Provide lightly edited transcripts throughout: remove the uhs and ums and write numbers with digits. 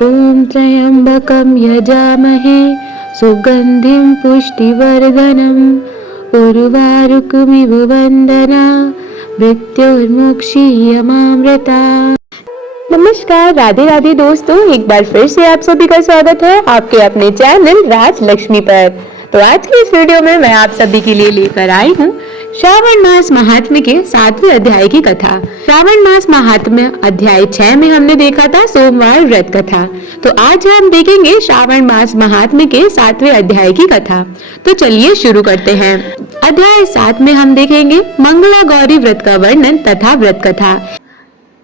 ओम त्र्यंबकं यजामहे सुगंधिं पुष्टिवर्धनम् उर्वारुकमिव वंदना मृत्युर्मुक्षीयमामृता। नमस्कार, राधे राधे दोस्तों, एक बार फिर से आप सभी का स्वागत है आपके अपने चैनल राज लक्ष्मी पर। तो आज की इस वीडियो में मैं आप सभी के लिए लेकर आई हूँ श्रावण मास महात्म्य के 7वें अध्याय की कथा। श्रावण मास महात्म्य अध्याय 6 में हमने देखा था सोमवार व्रत कथा। तो आज हम देखेंगे श्रावण मास महात्म्य के 7वें अध्याय की कथा। तो चलिए शुरू करते हैं। अध्याय 7 में हम देखेंगे मंगला गौरी व्रत का वर्णन तथा व्रत कथा।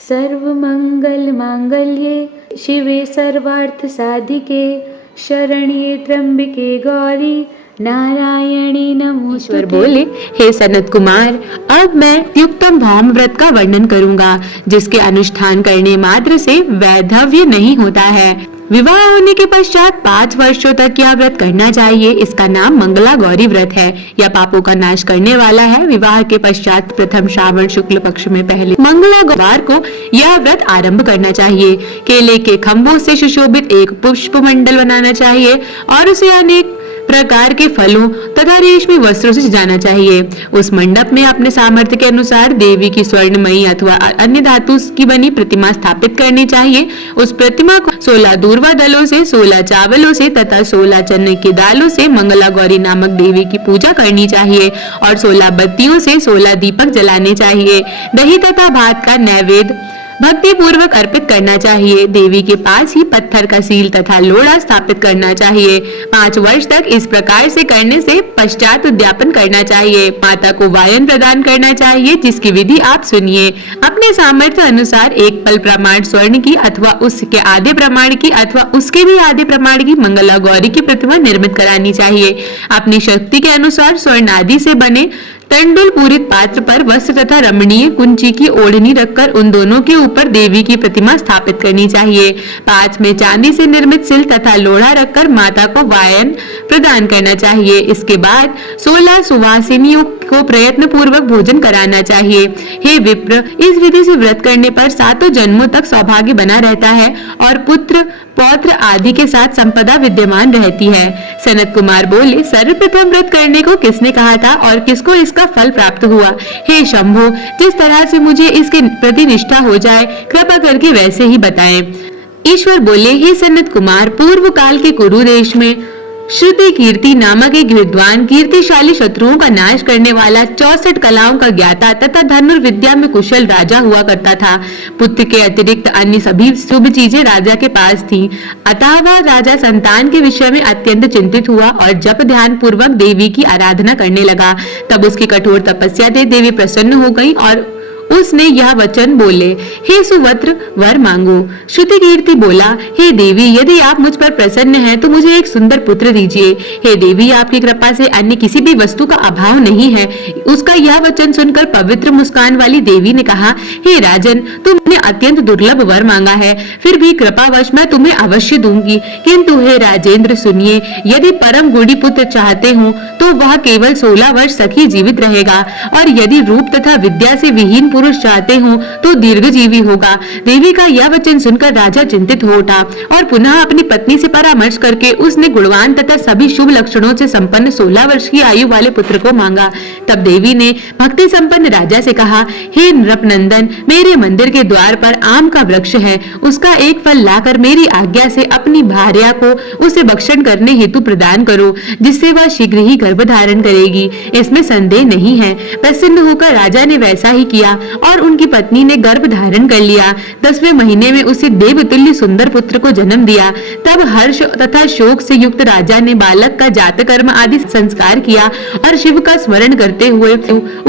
सर्व मंगल मांगल्ये शिवे सर्वार्थ साधिके शरण्ये त्र्यंबिके गौरी नारायणी नमोस्तुते। बोले, हे सनत कुमार, अब मैं युक्तम भौम व्रत का वर्णन करूंगा जिसके अनुष्ठान करने मात्र से वैधव्य नहीं होता है। विवाह होने के पश्चात 5 वर्षों तक यह व्रत करना चाहिए। इसका नाम मंगला गौरी व्रत है। यह पापों का नाश करने वाला है। विवाह के पश्चात प्रथम श्रावण शुक्ल पक्ष में पहले मंगलावार को यह व्रत आरंभ करना चाहिए। केले के खंभों से सुशोभित एक पुष्प मंडल बनाना चाहिए और उसे अनेक प्रकार के फलों तथा रेशमी वस्त्रों से सजाना चाहिए। उस मंडप में अपने सामर्थ्य के अनुसार देवी की स्वर्णमयी अथवा अन्य धातु की बनी प्रतिमा स्थापित करनी चाहिए। उस प्रतिमा को 16 दूर्वा दलों से, 16 चावलों से तथा 16 चने की दालों से मंगला गौरी नामक देवी की पूजा करनी चाहिए और 16 बत्तियों से 16 दीपक जलाने चाहिए। दही तथा भात का नैवेद्य भक्ति पूर्वक अर्पित करना चाहिए। देवी के पास ही पत्थर का सील तथा लोढ़ा स्थापित करना चाहिए। 5 वर्ष तक इस प्रकार से करने से पश्चात उद्यापन करना चाहिए। माता को वायन प्रदान करना चाहिए, जिसकी विधि आप सुनिए। अपने सामर्थ्य अनुसार एक पल प्रमाण स्वर्ण की अथवा उसके आधे प्रमाण की अथवा उसके भी आधे प्रमाण की मंगला गौरी की प्रतिमा निर्मित करानी चाहिए। अपनी शक्ति के अनुसार स्वर्ण आदि से बने तंडुल पूरित पात्र पर वस्त्र तथा रमणीय कुंची की ओढ़नी रखकर उन दोनों के ऊपर देवी की प्रतिमा स्थापित करनी चाहिए। 5 में चांदी से निर्मित सिल तथा लोढ़ा रखकर माता को वायन प्रदान करना चाहिए। इसके बाद 16 सुवासिनियों को प्रयत्न पूर्वक भोजन कराना चाहिए। हे विप्र, इस विधि से व्रत करने पर 7 जन्मों तक सौभाग्य बना रहता है और पुत्र पौत्र आदि के साथ संपदा विद्यमान रहती है। सनत कुमार बोले, सर्वप्रथम व्रत करने को किसने कहा था और किसको इसका फल प्राप्त हुआ? हे शंभो, जिस तरह से मुझे इसके प्रति निष्ठा हो जाए कृपा करके वैसे ही बताएं। ईश्वर बोले, हे सनत कुमार, पूर्व काल के कुरु देश में श्रुति कीर्ति नामक एक विद्वान कीर्तिशाली शत्रुओं का नाश करने वाला 64 कलाओं का ज्ञाता तथा धनुर्विद्या में कुशल राजा हुआ करता था। पुत्र के अतिरिक्त अन्य सभी शुभ चीजें राजा के पास थीं। अतः वह राजा संतान के विषय में अत्यंत चिंतित हुआ और जप ध्यान पूर्वक देवी की आराधना करने लगा। तब उसकी कठोर तपस्या से देवी प्रसन्न हो गई और उसने यह वचन बोले, हे सुवत्र, वर मांगो। श्रुति कीर्ति बोला, हे देवी, यदि आप मुझ पर प्रसन्न हैं तो मुझे एक सुंदर पुत्र दीजिए। हे देवी, आपकी कृपा से अन्य किसी भी वस्तु का अभाव नहीं है। उसका यह वचन सुनकर पवित्र मुस्कान वाली देवी ने कहा, हे राजन, तुमने अत्यंत दुर्लभ वर मांगा है, फिर भी कृपावश मैं तुम्हें अवश्य दूंगी। किंतु हे राजेंद्र सुनिए, यदि परम गुणी पुत्र चाहते हो तो वह केवल 16 वर्ष तक ही जीवित रहेगा और यदि रूप तथा विद्या से विहीन पुरुष चाहते हो तो दीर्घजीवी होगा। देवी का यह वचन सुनकर राजा चिंतित हो उठा और पुनः अपनी पत्नी से परामर्श करके उसने गुणवान तथा सभी शुभ लक्षणों से संपन्न 16 वर्ष की आयु वाले पुत्र को मांगा। तब देवी ने भक्ति संपन्न राजा से कहा, हे नृपनंदन, मेरे मंदिर के द्वार पर आम का वृक्ष है, उसका एक फल लाकर मेरी आज्ञा से अपनी भार्या को उसे भक्षण करने हेतु प्रदान करो, जिससे वह शीघ्र ही गर्भ धारण करेगी। इसमें संदेह नहीं है। प्रसन्न होकर राजा ने वैसा ही किया और उनकी पत्नी ने गर्भ धारण कर लिया। 10वें महीने में उसे देवतुल्य सुंदर पुत्र को जन्म दिया। तब हर्ष तथा शोक से युक्त राजा ने बालक का जात कर्म आदि संस्कार किया और शिव का स्मरण करते हुए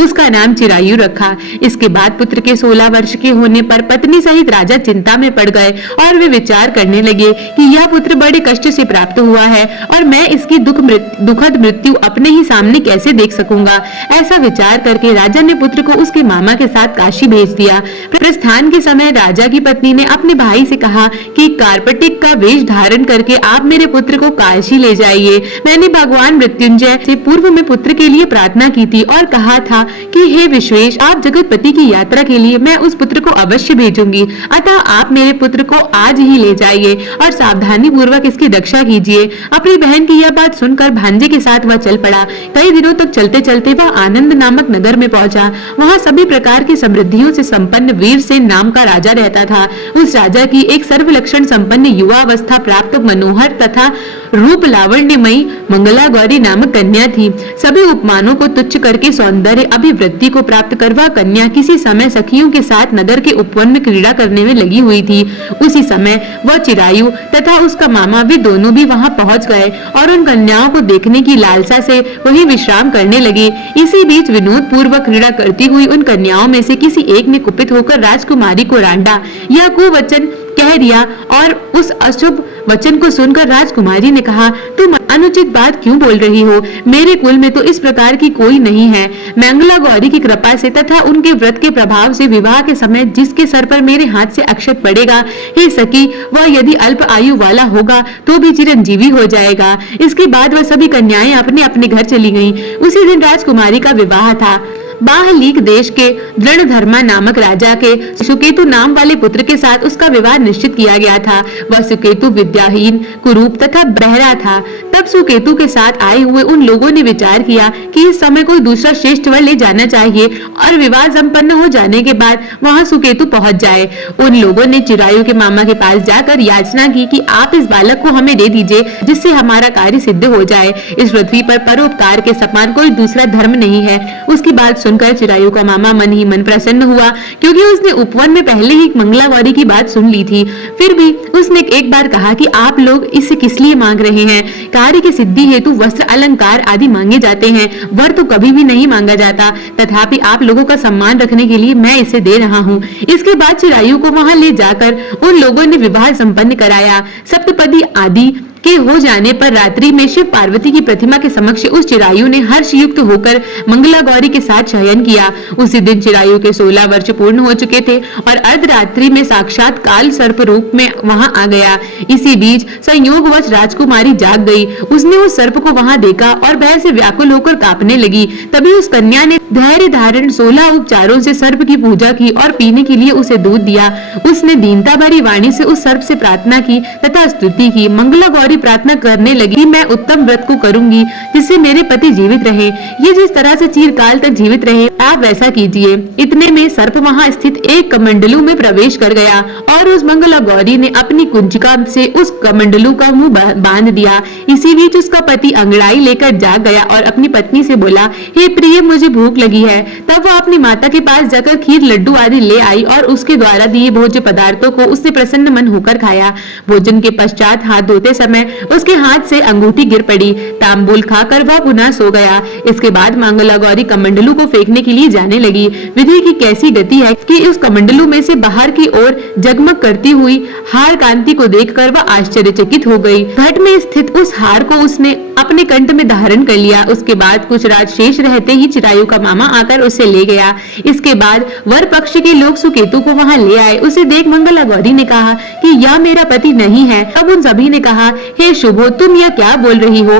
उसका नाम चिरायु रखा। इसके बाद पुत्र के 16 वर्ष के होने पर पत्नी सहित राजा चिंता में पड़ गए और वे विचार करने लगे कि यह पुत्र बड़े कष्ट से प्राप्त हुआ है और मैं इसकी दुखद मृत्यु अपने ही सामने कैसे देख सकूंगा। ऐसा विचार करके राजा ने पुत्र को उसके मामा के साथ साथ काशी भेज दिया। प्रस्थान के समय राजा की पत्नी ने अपने भाई से कहा कि कार्पटिक का वेश धारण करके आप मेरे पुत्र को काशी ले जाइए। मैंने भगवान मृत्युंजय से पूर्व में पुत्र के लिए प्रार्थना की थी और कहा था कि हे विश्वेश, आप जगतपति की यात्रा के लिए मैं उस पुत्र को अवश्य भेजूंगी, अतः आप मेरे पुत्र को आज ही ले जाइए और सावधानी पूर्वक इसकी रक्षा कीजिए। अपनी बहन की यह बात सुनकर भांजे के साथ वह चल पड़ा। कई दिनों तक चलते चलते वह आनंद नामक नगर में पहुंचा। वहां सभी प्रकार की समृद्धियों से संपन्न वीरसेन नाम का राजा रहता था। उस राजा की एक सर्वलक्षण संपन्न युवावस्था प्राप्त मनोहर तथा रूप लावण्यमयी मंगला गौरी नामक कन्या थी। सभी उपमानों को तुच्छ करके सौंदर्य अभिवृद्धि को प्राप्त कर वह कन्या किसी समय सखियों के साथ नगर के उपवन में क्रीड़ा करने में लगी हुई थी। उसी समय वह चिरायु तथा उसका मामा वे दोनों भी वहां पहुंच गए और उन कन्याओं को देखने की लालसा से वहीं विश्राम करने लगे। इसी बीच विनोद पूर्वक क्रीड़ा करती हुई उन कन्याओं में से किसी एक ने कुपित होकर राजकुमारी को रांडा या कुवचन कह दिया और उस अशुभ वचन को सुनकर राजकुमारी ने कहा, तुम अनुचित बात क्यों बोल रही हो? मेरे कुल में तो इस प्रकार की कोई नहीं है। मंगला गौरी की कृपा से तथा उनके व्रत के प्रभाव से विवाह के समय जिसके सर पर मेरे हाथ से अक्षत पड़ेगा, हे सखी, वह यदि अल्प आयु वाला होगा तो भी चिरंजीवी हो जाएगा। इसके बाद वह सभी कन्याएं अपने अपने घर चली गईं। उसी दिन राजकुमारी का विवाह था। बाहलीक देश के दृढ़धर्मा नामक राजा के सुकेतु नाम वाले पुत्र के साथ उसका विवाह निश्चित किया गया था। वह सुकेतु विद्याहीन, कुरूप तथा बहरा था। तब सुकेतु के साथ आए हुए उन लोगों ने विचार किया कि इस समय कोई दूसरा श्रेष्ठ वर ले जाना चाहिए और विवाह संपन्न हो जाने के बाद वहां सुकेतु पहुंच जाए। उन लोगों ने चिरायु के मामा के पास जाकर याचना की कि आप इस बालक को हमें दे दीजिए, जिससे हमारा कार्य सिद्ध हो जाए। इस पृथ्वी पर परोपकार के समान कोई दूसरा धर्म नहीं है। उसकी बात सुनकर चिरायु का मामा मन ही मन प्रसन्न हुआ, क्योंकि उसने उपवन में पहले ही मंगला गौरी की बात सुन ली थी। फिर भी उसने एक बार कहा कि आप लोग इसे किस लिए मांग रहे हैं? कार्य की सिद्धि हेतु वस्त्र अलंकार आदि मांगे जाते हैं, वर तो कभी भी नहीं मांगा जाता। तथापि आप लोगों का सम्मान रखने के लिए मैं इसे दे रहा हूँ। इसके बाद चिरायु को वहां ले जाकर उन लोगों ने विवाह संपन्न कराया। सप्तपदी आदि के हो जाने पर रात्रि में शिव पार्वती की प्रतिमा के समक्ष उस चिरायु ने हर्षयुक्त होकर मंगला गौरी के साथ शयन किया। उसी दिन चिरायु के 16 वर्ष पूर्ण हो चुके थे और अर्धरात्रि में साक्षात काल सर्प रूप में वहां आ गया। इसी बीच संयोगवश राजकुमारी जाग गई। उसने उस सर्प को वहां देखा और भय से व्याकुल होकर कांपने लगी। तभी उस कन्या ने धैर्य धारण 16 उपचारों से सर्प की पूजा की और पीने के लिए उसे दूध दिया। उसने दीनता भरी वाणी से उस सर्प से प्रार्थना की तथा स्तुति की। मंगला गौरी प्रार्थना करने लगी, मैं उत्तम व्रत को करूंगी जिससे मेरे पति जीवित रहे। ये जिस तरह से चिरकाल तक जीवित रहे, आप वैसा कीजिए। इतने में सर्प वहां स्थित एक कमंडलू में प्रवेश कर गया और उस मंगला गौरी ने अपनी कुंचिका से उस कमंडलू का मुंह बांध दिया। इसी बीच उसका पति अंगड़ाई लेकर जाग गया और अपनी पत्नी से बोला, हे प्रिय, मुझे भूख लगी है। तब वह अपनी माता के पास जाकर खीर, लड्डू आदि ले आई और उसके द्वारा दिए भोज्य पदार्थों को उसने प्रसन्न मन होकर खाया। भोजन के पश्चात हाथ धोते समय उसके हाथ से अंगूठी गिर पड़ी। तांबूल खाकर वह पुनः सो गया। इसके बाद मंगला गौरी कमंडलू को फेंकने के लिए जाने लगी। विधि की कैसी गति है कि उस कमंडलू में से बाहर की ओर जगमग करती हुई हार कांति को देखकर वह आश्चर्यचकित हो गई। घट में स्थित उस हार को उसने अपने कंठ में धारण कर लिया। उसके बाद कुछ रात शेष रहते ही चिरायु का मामा आकर उसे ले गया। इसके बाद वर पक्ष के लोग सुकेतु को वहां ले आए। उसे देख मंगला गौरी ने कहा कि यह मेरा पति नहीं है। अब उन सभी ने कहा, हे शुभो, तुम यह क्या बोल रही हो?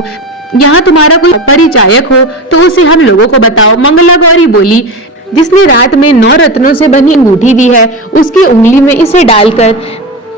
यहाँ तुम्हारा कोई परिचायक हो तो उसे हम लोगों को बताओ। मंगला गौरी बोली, जिसने रात में 9 रत्नों से बनी अंगूठी दी है, उसकी उंगली में इसे डालकर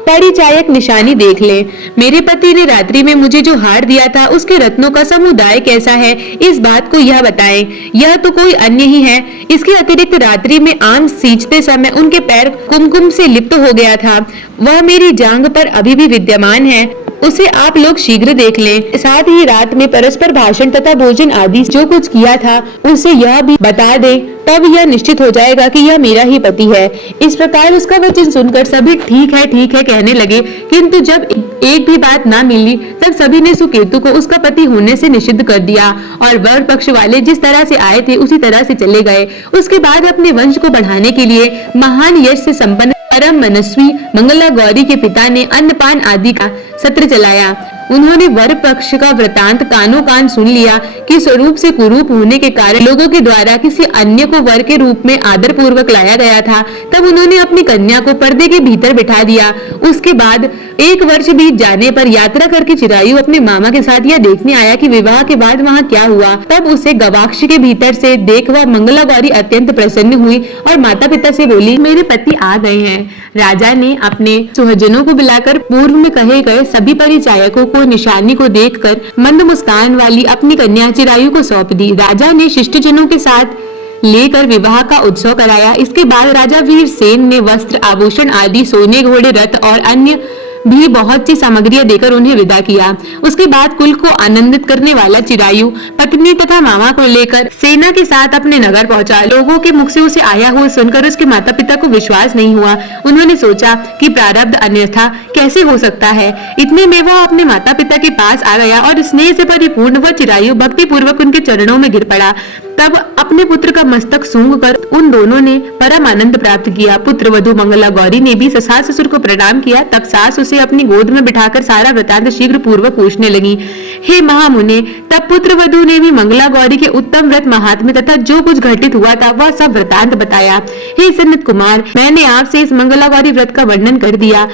परिचायक निशानी देख ले। मेरे पति ने रात्रि में मुझे जो हार दिया था उसके रत्नों का समुदाय कैसा है, इस बात को यह बताएं। यह तो कोई अन्य ही है। इसके अतिरिक्त रात्रि में आम सींचते समय उनके पैर कुमकुम से लिप्त हो गया था। वह मेरी जांघ पर अभी भी विद्यमान है, उसे आप लोग शीघ्र देख लें। साथ ही रात में परस्पर भाषण तथा भोजन आदि जो कुछ किया था उसे यह भी बता दे, तब यह निश्चित हो जाएगा कि यह मेरा ही पति है। इस प्रकार उसका वचन सुनकर सभी ठीक है कहने लगे, किंतु जब एक भी बात ना मिली तब सभी ने सुकेतु को उसका पति होने से निषिद्ध कर दिया और वर पक्ष वाले जिस तरह से आए थे उसी तरह से चले गए। उसके बाद अपने वंश को बढ़ाने के लिए महान यश से संपन्न परम मनस्वी मंगला गौरी के पिता ने अन्नपान आदि का सत्र चलाया। उन्होंने वर पक्ष का वृतांत कानों कान सुन लिया कि स्वरूप से कुरूप होने के कारण लोगों के द्वारा किसी अन्य को वर के रूप में आदर पूर्वक लाया गया था। तब उन्होंने अपनी कन्या को पर्दे के भीतर बिठा दिया। उसके बाद 1 वर्ष बीत जाने पर यात्रा करके चिरायु अपने मामा के साथ यह देखने आया कि विवाह के बाद वहाँ क्या हुआ। तब उसे गवाक्ष के भीतर से देख वह मंगला गौरी अत्यंत प्रसन्न हुई और माता पिता से बोली, मेरे पति आ गए हैं। राजा ने अपने सुहजनों को बुलाकर पूर्व में कहे गए सभी परिचायकों को निशानी को देखकर मंद मुस्कान वाली अपनी कन्या चिरायु को सौंप दी। राजा ने शिष्टजनों के साथ लेकर विवाह का उत्सव कराया। इसके बाद राजा वीर सेन ने वस्त्र, आभूषण आदि, सोने, घोड़े, रथ और अन्य भी बहुत सी सामग्रियां देकर उन्हें विदा किया। उसके बाद कुल को आनंदित करने वाला चिरायु पत्नी तथा मामा को लेकर सेना के साथ अपने नगर पहुंचा। लोगों के मुख से उसे आया हुआ सुनकर उसके माता पिता को विश्वास नहीं हुआ। उन्होंने सोचा कि प्रारब्ध अन्यथा कैसे हो सकता है। इतने में वह अपने माता पिता के पास आ गया और स्नेह से परिपूर्ण वह चिरायु भक्ति पूर्वक उनके चरणों में गिर पड़ा। तब अपने पुत्र का मस्तक सूंघ कर उन दोनों ने परम आनंद प्राप्त किया। पुत्र वधू मंगला गौरी ने भी सास ससुर को प्रणाम किया। तब सास उसे अपनी गोद में बिठाकर सारा वृतांत शीघ्र पूर्वक पूछने लगी। हे महामुने, तब पुत्र वधू ने भी मंगला गौरी के उत्तम व्रत महात्म्य तथा जो कुछ घटित हुआ था वह सब वृतांत बताया। हे सनत कुमार, मैंने आपसे इस मंगला गौरी व्रत का वर्णन कर दिया।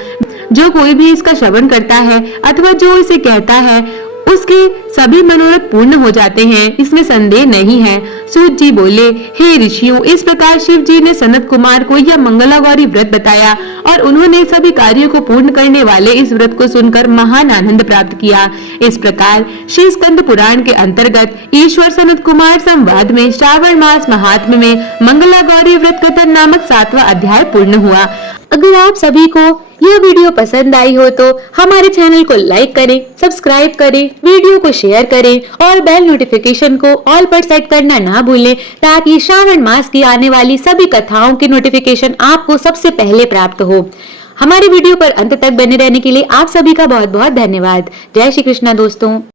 जो कोई भी इसका श्रवण करता है अथवा जो इसे कहता है उसके सभी मनोरथ पूर्ण हो जाते हैं, इसमें संदेह नहीं है। सूत जी बोले, हे ऋषियों, इस प्रकार शिव जी ने सनत कुमार को यह मंगला गौरी व्रत बताया और उन्होंने सभी कार्यों को पूर्ण करने वाले इस व्रत को सुनकर महान आनंद प्राप्त किया। इस प्रकार श्री स्कंद पुराण के अंतर्गत ईश्वर सनत कुमार संवाद में श्रावण मास महात्म्य में मंगला गौरी व्रत कथन नामक 7वां अध्याय पूर्ण हुआ। अगर आप सभी को यह वीडियो पसंद आई हो तो हमारे चैनल को लाइक करें, सब्सक्राइब करें, वीडियो को शेयर करें और बेल नोटिफिकेशन को ऑल पर सेट करना ना भूलें ताकि श्रावण मास की आने वाली सभी कथाओं की नोटिफिकेशन आपको सबसे पहले प्राप्त हो। हमारे वीडियो पर अंत तक बने रहने के लिए आप सभी का बहुत बहुत धन्यवाद। जय श्री कृष्णा दोस्तों।